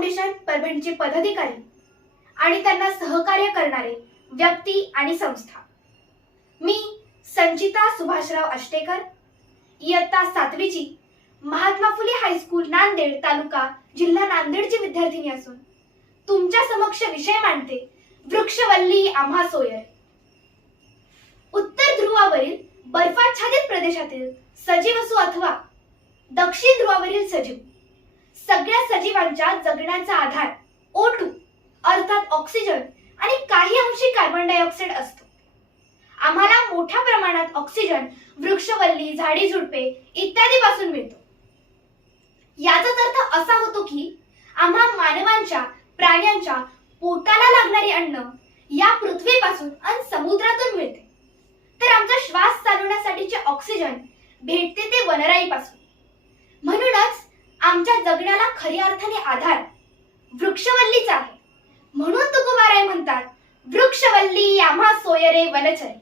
डिपार्टमेंटचे पदाधिकारी आणि त्यांना सहकार्य करणारे व्यक्ती आणि संस्था. मी संचिता सुभाषराव अष्टेकर इयत्ता सातवीची महात्मा फुले हायस्कूल नांदेड तालुका जिल्हा नांदेडची विद्यार्थिनी असून तुमच्या समक्ष विषय मांडते वृक्षवल्ली आम्हा सोयर. उत्तर ध्रुवावरील बर्फाच्छादित प्रदेशातील सजीव असो अथवा दक्षिण ध्रुवावरील सजीव सगळ्या सजीवांच्या जगण्याचा आधार ओ टू अर्थात ऑक्सिजन आणि काही अंशी कार्बन डायऑक्साईड असतो. आम्हाला मोठ्या प्रमाणात ऑक्सिजन वृक्षवल्ली झाडी झुडपे इत्यादी पासून मिळतो. याचाच अर्थ असा होतो की आम्हा मानवांच्या प्राण्यांच्या पोटाला लागणारे अन्न या पृथ्वीपासून आणि समुद्रातून मिळते. तर आमचा श्वास चालवण्यासाठीचे ऑक्सिजन भेटते ते वनराईपासून. आमच्या जगण्याला खऱ्या अर्थाने आधार. वृक्षवल्लीच आहे. म्हणून तुकोबाराय म्हणतात वृक्षवल्ली आम्हा सोयरे वनचरे.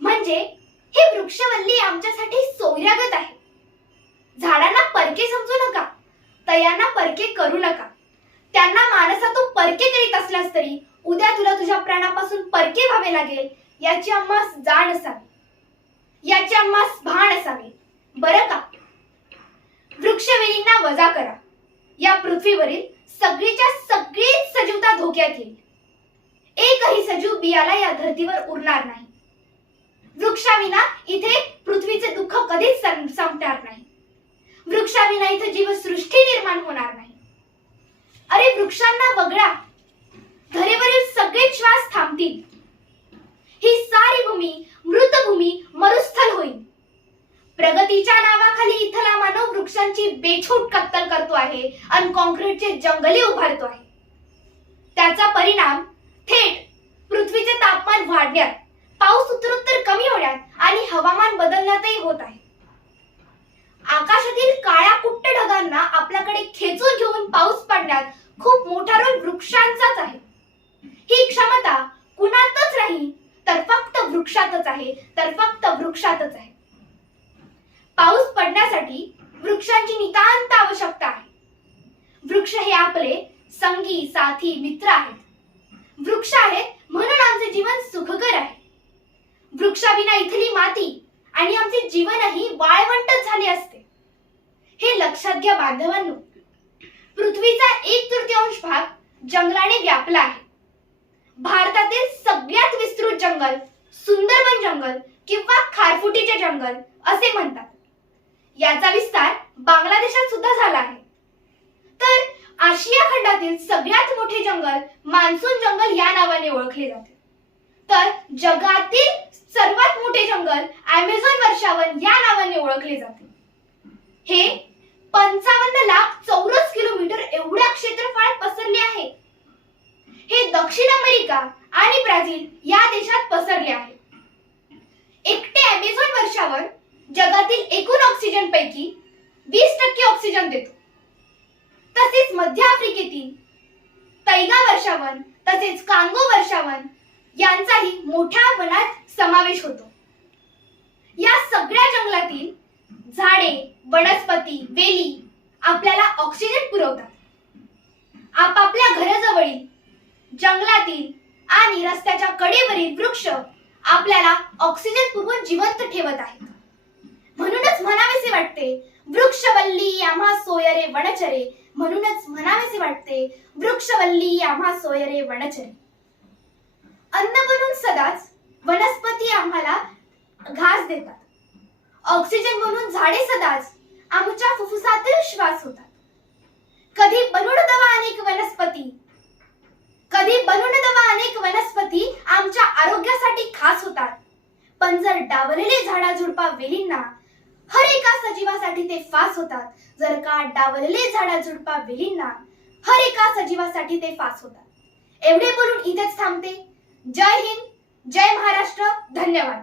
म्हणजे ही वृक्षवल्ली आमच्यासाठी सोयरागत आहे. झाडांना परके समजू नका तयांना परके करू नका. त्यांना माणसा तू परके करीत असलास तरी उद्या तुला तुझ्या प्राणापासून परके व्हावे लागेल याची आम्हास जाण असावी. याची आम्हास भान असावे बरं का वृक्षवेलींना वजा करा. या पृथ्वीवरील सगळीच्या सगळीच सजीवता धोक्यात येईल. एकही सजीव बियाला या धर्तीवर उरणार नाही. वृक्षाविना इथे पृथ्वीचे दुःख कधीच संपणार नाही. वृक्षाविना इथे जीवसृष्टी निर्माण होणार नाही. अरे वृक्षांना वगळा. धरेवरील सगळे श्वास थांबतील. ही सारी भूमी मृतभूमी मरुस्थल होईल. प्रगतीच्या नावाखाली इथला वृक्षांची बेछूट कत्तल करतो आहे आणि कॉन्क्रीटचे जंगले उभारतो आहे. त्याचा परिणाम थेट पृथ्वीचे तापमान वाढण्यात पाऊस उत्तरोत्तर कमी होण्यात आणि हवामान बदलण्यातही होत आहे. आकाशातील काळ्या कुट्ट ढगांना आपल्याकडे खेचून घेऊन पाऊस पडण्यात खूप मोठा रोल वृक्षांचाच आहे. ही क्षमता कुणातच नाही तर फक्त वृक्षातच आहे तर फक्त वृक्षातच आहे. पाऊस पडण्यासाठी वृक्षांची नितांत आवश्यकता आहे. वृक्ष हे आपले संगी साथी मित्र आहेत. वृक्ष आहेत म्हणून आमचे जीवन सुखकर आहे. वृक्षाविना इथली माती आणि आमचे जीवनही वाळवंटच झाले असते. हे लक्षात घ्या बांधवांनो. पृथ्वीचा एक तृतीयांश भाग जंगलाने व्यापला आहे. भारतातील सगळ्यात विस्तृत जंगल सुंदरबन जंगल किंवा खारफुटीचे जंगल असे म्हणतात. याचा विस्तार बांगलादेशात सुद्धा झाला आहे. तर आशिया खंडातील सगळ्यात मोठे जंगल मान्सून जंगल या नावाने ओळखले जाते. तर जगातील सर्वात मोठे जंगल अमेझॉन वर्षावन या नावाने ओळखले जाते. हे पंचावन्न लाख चौरस किलोमीटर एवढ्या क्षेत्रफळात पसरले आहे. हे दक्षिण अमेरिका आणि ब्राझील या देशात पसरले आहे. एकटे अमेझॉन वर्षावर जगातील एकूण ऑक्सिजन पैकी वीस टक्के ऑक्सिजन देतो. तसेच मध्य आफ्रिकेतील तैगा वर्षावन तसेच कांगो वर्षावन यांचाही मोठ्या वनात समावेश होतो. या सगळ्या जंगलातील झाडे वनस्पती वेली आपल्याला ऑक्सिजन पुरवतात. आपापल्या घराजवळील जंगलातील आणि रस्त्याच्या कडेवरील वृक्ष आपल्याला ऑक्सिजन पुरवून जिवंत ठेवत आहेत. वाटते. वृक्षवल्ली आम्हा सोयरे वनचरे म्हणूनच म्हणावेसे वाटते वृक्षवल्ली आम्हा सोयरे वनचरे अन्न बनून सदाच वनस्पती आम्हाला घास देतात. ऑक्सिजन म्हणून झाडे सदाच आमच्या फुफ्फुसातील श्वास होतात. कधी बनून दवा अनेक वनस्पती कधी बनून दवा अनेक वनस्पती आमच्या आरोग्यासाठी खास होतात. पण जर डावलेले झाडा झुडपा वेलींना हर एका सजीवासाठी ते फास होतात. जर का डावलले झाडा झुडपा वेलींना हर एका सजीवासाठी ते फास होतात. एवढे बोलून इथेच थांबते. जय हिंद जय महाराष्ट्र धन्यवाद.